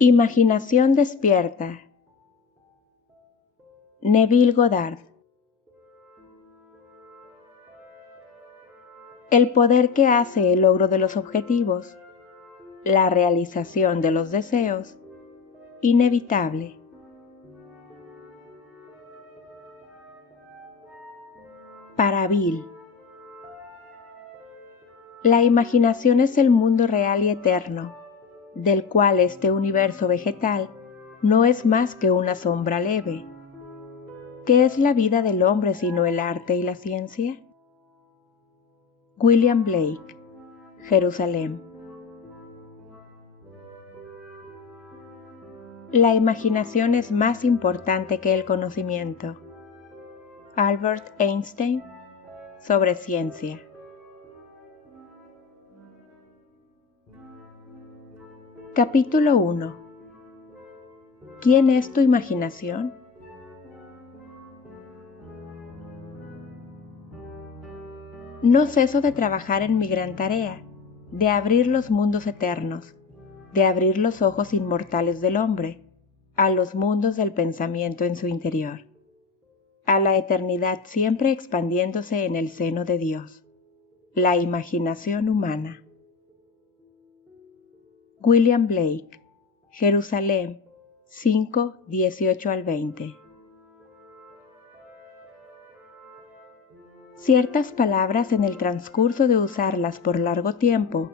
Imaginación despierta. Neville Goddard. El poder que hace el logro de los objetivos, la realización de los deseos, inevitable. Para Bill. La imaginación es el mundo real y eterno, del cual este universo vegetal no es más que una sombra leve. ¿Qué es la vida del hombre sino el arte y la ciencia? William Blake, Jerusalén. La imaginación es más importante que el conocimiento. Albert Einstein, sobre ciencia. Capítulo 1. ¿Quién es tu imaginación? No ceso de trabajar en mi gran tarea, de abrir los mundos eternos, de abrir los ojos inmortales del hombre, a los mundos del pensamiento en su interior, a la eternidad siempre expandiéndose en el seno de Dios, la imaginación humana. William Blake, Jerusalén, 5:18 al 20. Ciertas palabras en el transcurso de usarlas por largo tiempo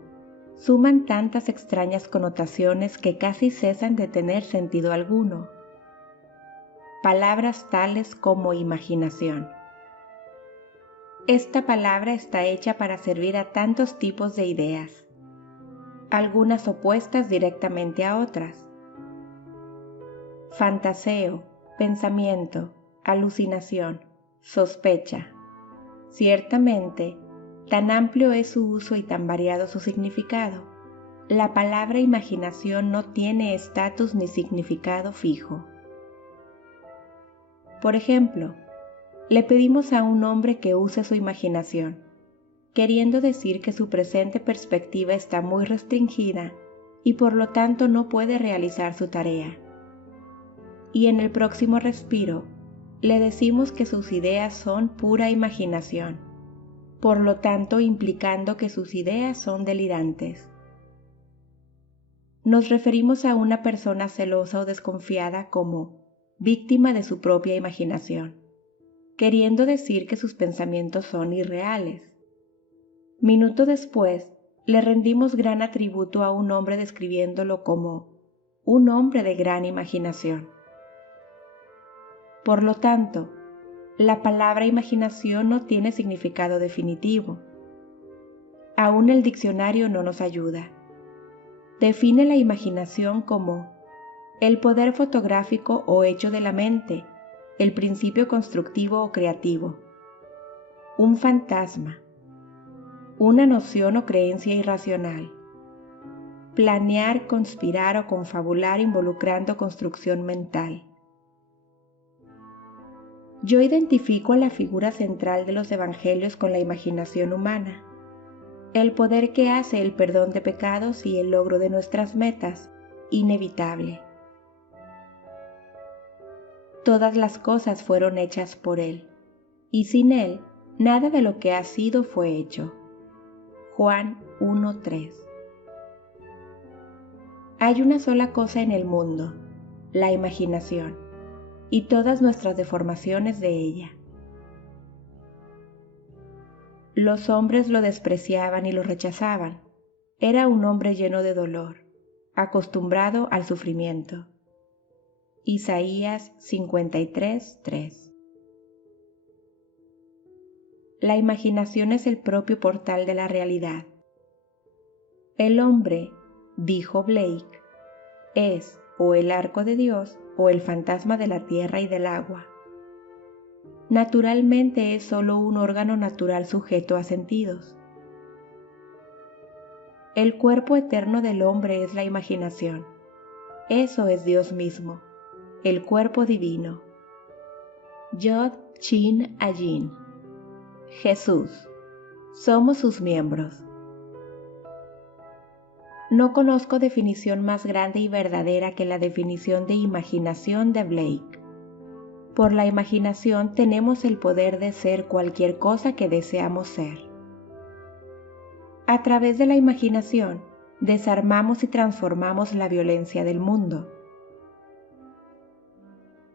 suman tantas extrañas connotaciones que casi cesan de tener sentido alguno. Palabras tales como imaginación. Esta palabra está hecha para servir a tantos tipos de ideas, algunas opuestas directamente a otras. Fantaseo, pensamiento, alucinación, sospecha. Ciertamente, tan amplio es su uso y tan variado su significado. La palabra imaginación no tiene estatus ni significado fijo. Por ejemplo, le pedimos a un hombre que use su imaginación, queriendo decir que su presente perspectiva está muy restringida y por lo tanto no puede realizar su tarea. Y en el próximo respiro, le decimos que sus ideas son pura imaginación, por lo tanto implicando que sus ideas son delirantes. Nos referimos a una persona celosa o desconfiada como víctima de su propia imaginación, queriendo decir que sus pensamientos son irreales. Minuto después, le rendimos gran atributo a un hombre describiéndolo como un hombre de gran imaginación. Por lo tanto, la palabra imaginación no tiene significado definitivo. Aún el diccionario no nos ayuda. Define la imaginación como el poder fotográfico o hecho de la mente, el principio constructivo o creativo, un fantasma, una noción o creencia irracional, planear, conspirar o confabular involucrando construcción mental. Yo identifico a la figura central de los evangelios con la imaginación humana, el poder que hace el perdón de pecados y el logro de nuestras metas, inevitable. Todas las cosas fueron hechas por Él, y sin Él, nada de lo que ha sido fue hecho. Juan 1:3. Hay una sola cosa en el mundo, la imaginación, y todas nuestras deformaciones de ella. Los hombres lo despreciaban y lo rechazaban. Era un hombre lleno de dolor, acostumbrado al sufrimiento. Isaías 53:3. La imaginación es el propio portal de la realidad. El hombre, dijo Blake, es o el arco de Dios o el fantasma de la tierra y del agua. Naturalmente es solo un órgano natural sujeto a sentidos. El cuerpo eterno del hombre es la imaginación. Eso es Dios mismo, el cuerpo divino. Yod Chin Ayin. Jesús. Somos sus miembros. No conozco definición más grande y verdadera que la definición de imaginación de Blake. Por la imaginación tenemos el poder de ser cualquier cosa que deseamos ser. A través de la imaginación, desarmamos y transformamos la violencia del mundo.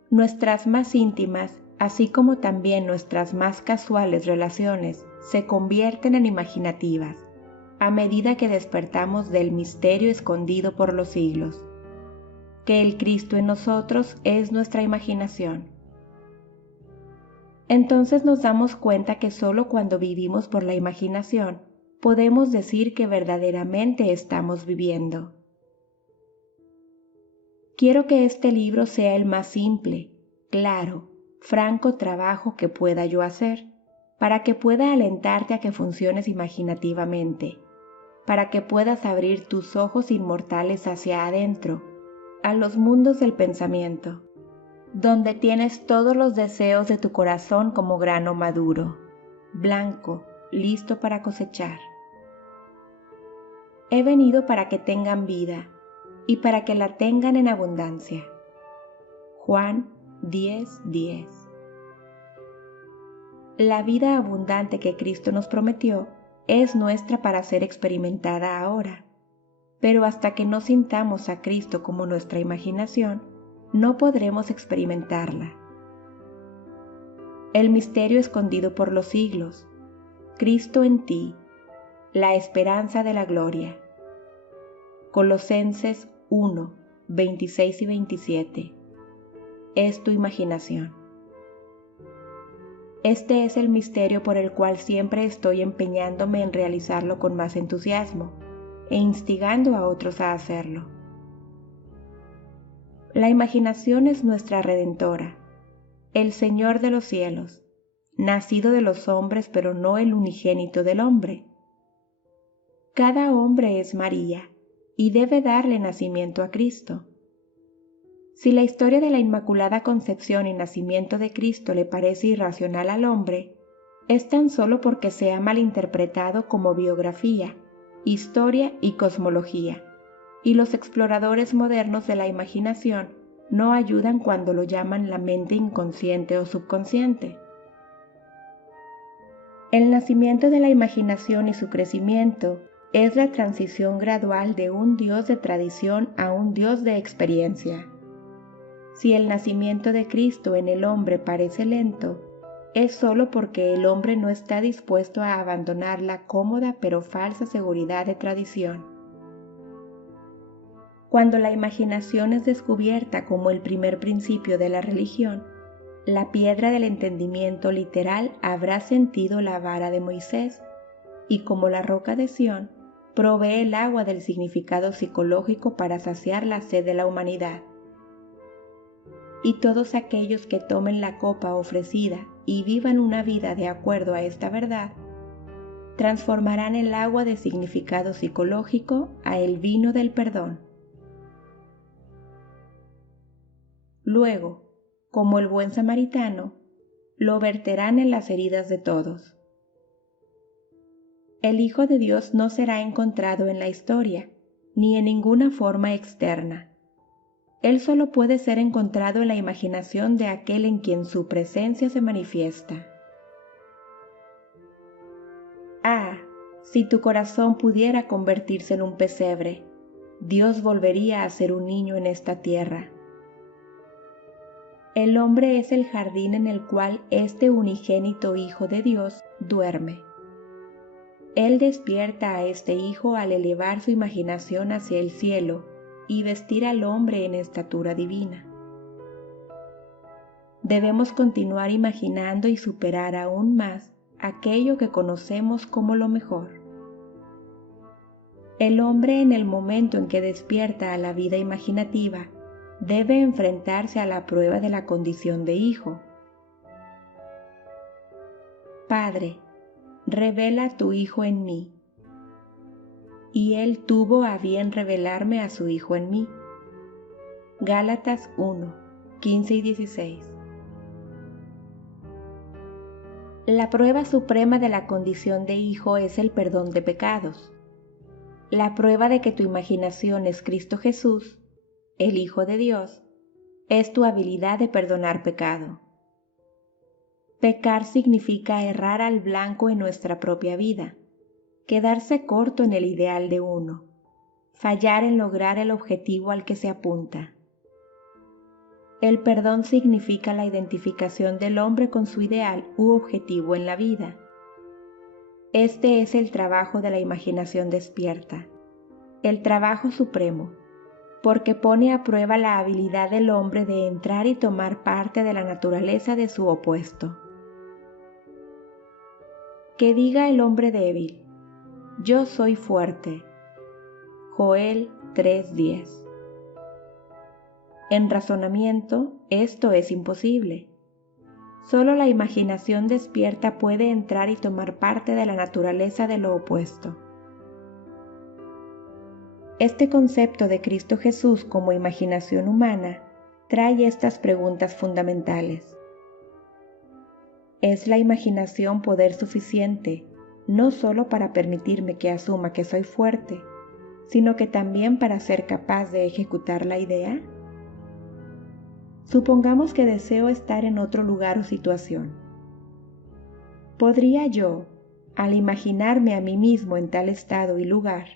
Nuestras más íntimas, así como también nuestras más casuales relaciones, se convierten en imaginativas, a medida que despertamos del misterio escondido por los siglos, que el Cristo en nosotros es nuestra imaginación. Entonces nos damos cuenta que solo cuando vivimos por la imaginación podemos decir que verdaderamente estamos viviendo. Quiero que este libro sea el más simple, claro, franco trabajo que pueda yo hacer, para que pueda alentarte a que funciones imaginativamente, para que puedas abrir tus ojos inmortales hacia adentro, a los mundos del pensamiento, donde tienes todos los deseos de tu corazón como grano maduro, blanco, listo para cosechar. He venido para que tengan vida y para que la tengan en abundancia. Juan 10:10. La vida abundante que Cristo nos prometió es nuestra para ser experimentada ahora, pero hasta que no sintamos a Cristo como nuestra imaginación, no podremos experimentarla. El misterio escondido por los siglos, Cristo en ti, la esperanza de la gloria. Colosenses 1, 26 y 27. Es tu imaginación. Este es el misterio por el cual siempre estoy empeñándome en realizarlo con más entusiasmo e instigando a otros a hacerlo. La imaginación es nuestra Redentora, el Señor de los cielos, nacido de los hombres pero no el unigénito del hombre. Cada hombre es María y debe darle nacimiento a Cristo. Si la historia de la Inmaculada Concepción y nacimiento de Cristo le parece irracional al hombre, es tan solo porque se ha malinterpretado como biografía, historia y cosmología, y los exploradores modernos de la imaginación no ayudan cuando lo llaman la mente inconsciente o subconsciente. El nacimiento de la imaginación y su crecimiento es la transición gradual de un Dios de tradición a un Dios de experiencia. Si el nacimiento de Cristo en el hombre parece lento, es solo porque el hombre no está dispuesto a abandonar la cómoda pero falsa seguridad de tradición. Cuando la imaginación es descubierta como el primer principio de la religión, la piedra del entendimiento literal habrá sentido la vara de Moisés, y como la roca de Sión, provee el agua del significado psicológico para saciar la sed de la humanidad. Y todos aquellos que tomen la copa ofrecida y vivan una vida de acuerdo a esta verdad, transformarán el agua de significado psicológico a el vino del perdón. Luego, como el buen samaritano, lo verterán en las heridas de todos. El Hijo de Dios no será encontrado en la historia, ni en ninguna forma externa. Él solo puede ser encontrado en la imaginación de aquel en quien su presencia se manifiesta. Ah, si tu corazón pudiera convertirse en un pesebre, Dios volvería a ser un niño en esta tierra. El hombre es el jardín en el cual este unigénito Hijo de Dios duerme. Él despierta a este Hijo al elevar su imaginación hacia el cielo y vestir al hombre en estatura divina. Debemos continuar imaginando y superar aún más aquello que conocemos como lo mejor. El hombre, en el momento en que despierta a la vida imaginativa, debe enfrentarse a la prueba de la condición de hijo. Padre, revela a tu Hijo en mí. Y Él tuvo a bien revelarme a su Hijo en mí. Gálatas 1, 15 y 16. La prueba suprema de la condición de hijo es el perdón de pecados. La prueba de que tu imaginación es Cristo Jesús, el Hijo de Dios, es tu habilidad de perdonar pecado. Pecar significa errar al blanco en nuestra propia vida, quedarse corto en el ideal de uno, fallar en lograr el objetivo al que se apunta. El perdón significa la identificación del hombre con su ideal u objetivo en la vida. Este es el trabajo de la imaginación despierta, el trabajo supremo, porque pone a prueba la habilidad del hombre de entrar y tomar parte de la naturaleza de su opuesto. Que diga el hombre débil: yo soy fuerte. Joel 3:10. En razonamiento, esto es imposible. Solo la imaginación despierta puede entrar y tomar parte de la naturaleza de lo opuesto. Este concepto de Cristo Jesús como imaginación humana trae estas preguntas fundamentales. ¿Es la imaginación poder suficiente, no solo para permitirme que asuma que soy fuerte, sino que también para ser capaz de ejecutar la idea? Supongamos que deseo estar en otro lugar o situación. ¿Podría yo, al imaginarme a mí mismo en tal estado y lugar,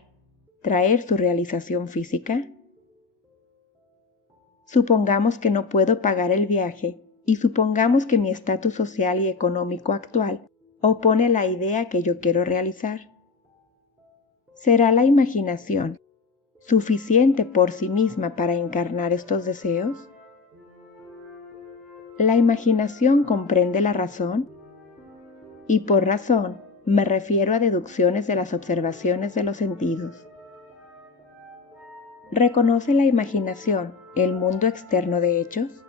traer su realización física? Supongamos que no puedo pagar el viaje y supongamos que mi estatus social y económico actual opone la idea que yo quiero realizar. ¿Será la imaginación suficiente por sí misma para encarnar estos deseos? ¿La imaginación comprende la razón? Y por razón me refiero a deducciones de las observaciones de los sentidos. ¿Reconoce la imaginación el mundo externo de hechos?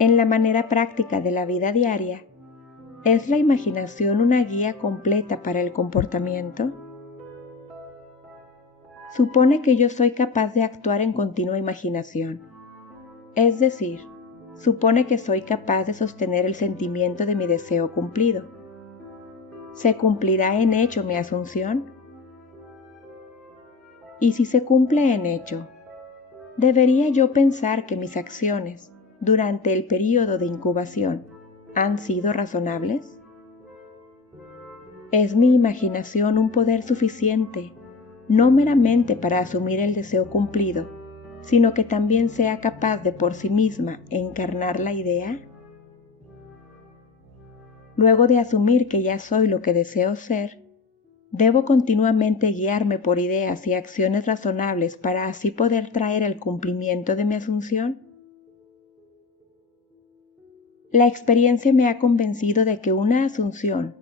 En la manera práctica de la vida diaria, ¿es la imaginación una guía completa para el comportamiento? Supone que yo soy capaz de actuar en continua imaginación, es decir, supone que soy capaz de sostener el sentimiento de mi deseo cumplido. ¿Se cumplirá en hecho mi asunción? Y si se cumple en hecho, ¿debería yo pensar que mis acciones durante el período de incubación han sido razonables? ¿Es mi imaginación un poder suficiente, no meramente para asumir el deseo cumplido, sino que también sea capaz de por sí misma encarnar la idea? Luego de asumir que ya soy lo que deseo ser, ¿debo continuamente guiarme por ideas y acciones razonables para así poder traer el cumplimiento de mi asunción? La experiencia me ha convencido de que una asunción,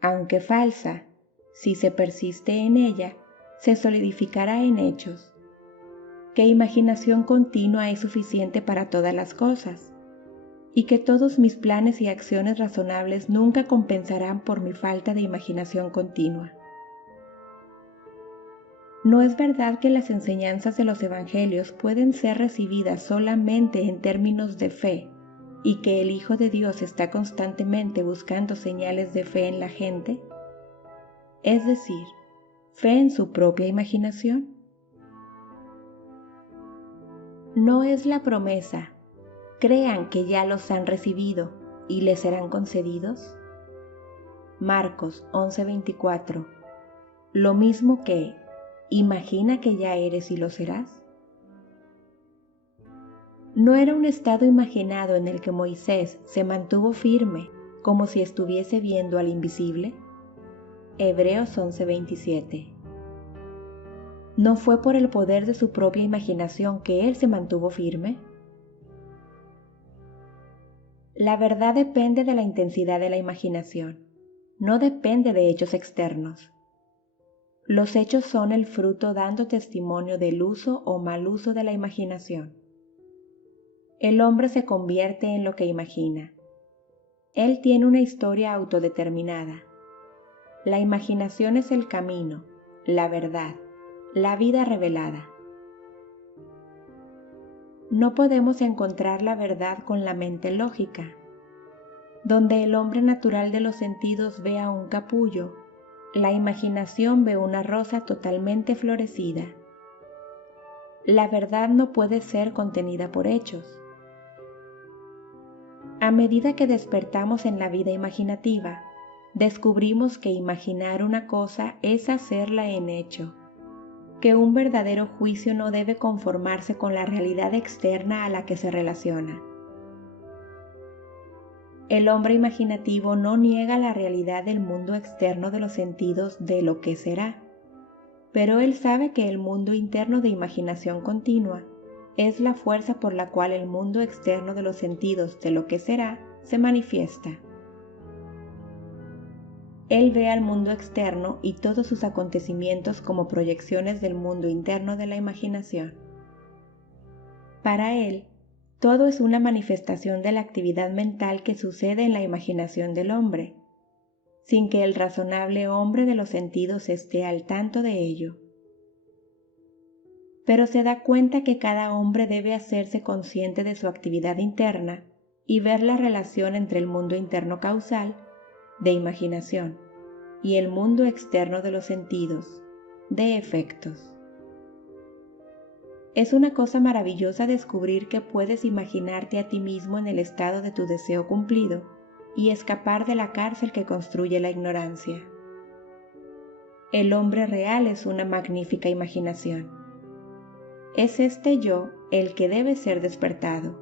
aunque falsa, si se persiste en ella, se solidificará en hechos, que imaginación continua es suficiente para todas las cosas, y que todos mis planes y acciones razonables nunca compensarán por mi falta de imaginación continua. ¿No es verdad que las enseñanzas de los evangelios pueden ser recibidas solamente en términos de fe y que el Hijo de Dios está constantemente buscando señales de fe en la gente? Es decir, fe en su propia imaginación. No es la promesa: crean que ya los han recibido y les serán concedidos. Marcos 11:24. Lo mismo que imagina que ya eres y lo serás. ¿No era un estado imaginado en el que Moisés se mantuvo firme como si estuviese viendo al invisible? Hebreos 11:27. ¿No fue por el poder de su propia imaginación que él se mantuvo firme? La verdad depende de la intensidad de la imaginación, no depende de hechos externos. Los hechos son el fruto dando testimonio del uso o mal uso de la imaginación. El hombre se convierte en lo que imagina. Él tiene una historia autodeterminada. La imaginación es el camino, la verdad, la vida revelada. No podemos encontrar la verdad con la mente lógica. Donde el hombre natural de los sentidos ve a un capullo, La imaginación ve una rosa totalmente florecida. La verdad no puede ser contenida por hechos. A medida que despertamos en la vida imaginativa, descubrimos que imaginar una cosa es hacerla en hecho, que un verdadero juicio no debe conformarse con la realidad externa a la que se relaciona. El hombre imaginativo no niega la realidad del mundo externo de los sentidos de lo que será, pero él sabe que el mundo interno de imaginación continua es la fuerza por la cual el mundo externo de los sentidos de lo que será se manifiesta. Él ve al mundo externo y todos sus acontecimientos como proyecciones del mundo interno de la imaginación. Para él, todo es una manifestación de la actividad mental que sucede en la imaginación del hombre, sin que el razonable hombre de los sentidos esté al tanto de ello. Pero se da cuenta que cada hombre debe hacerse consciente de su actividad interna y ver la relación entre el mundo interno causal, de imaginación, y el mundo externo de los sentidos, de efectos. Es una cosa maravillosa descubrir que puedes imaginarte a ti mismo en el estado de tu deseo cumplido y escapar de la cárcel que construye la ignorancia. El hombre real es una magnífica imaginación. Es este yo el que debe ser despertado.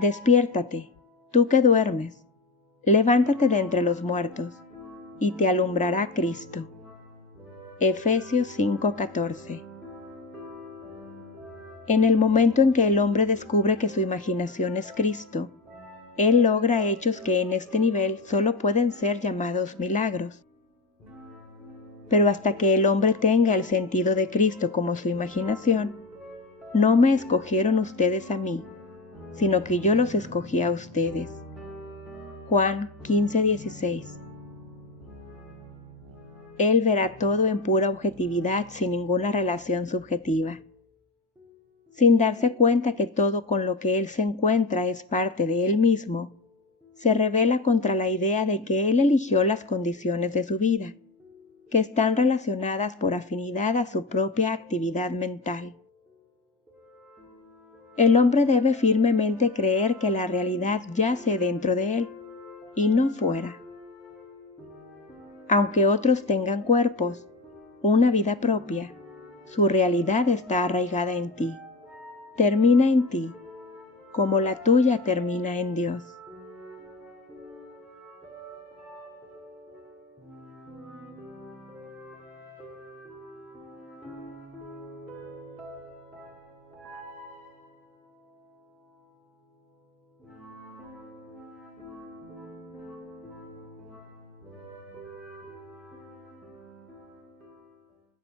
Despiértate, tú que duermes, levántate de entre los muertos, y te alumbrará Cristo. Efesios 5:14. En el momento en que el hombre descubre que su imaginación es Cristo, él logra hechos que en este nivel solo pueden ser llamados milagros. Pero hasta que el hombre tenga el sentido de Cristo como su imaginación, no me escogieron ustedes a mí, sino que yo los escogí a ustedes. Juan 15:16. Él verá todo en pura objetividad sin ninguna relación subjetiva. Sin darse cuenta que todo con lo que él se encuentra es parte de él mismo, se rebela contra la idea de que él eligió las condiciones de su vida, que están relacionadas por afinidad a su propia actividad mental. El hombre debe firmemente creer que la realidad yace dentro de él y no fuera. Aunque otros tengan cuerpos, una vida propia, su realidad está arraigada en ti, termina en ti, como la tuya termina en Dios.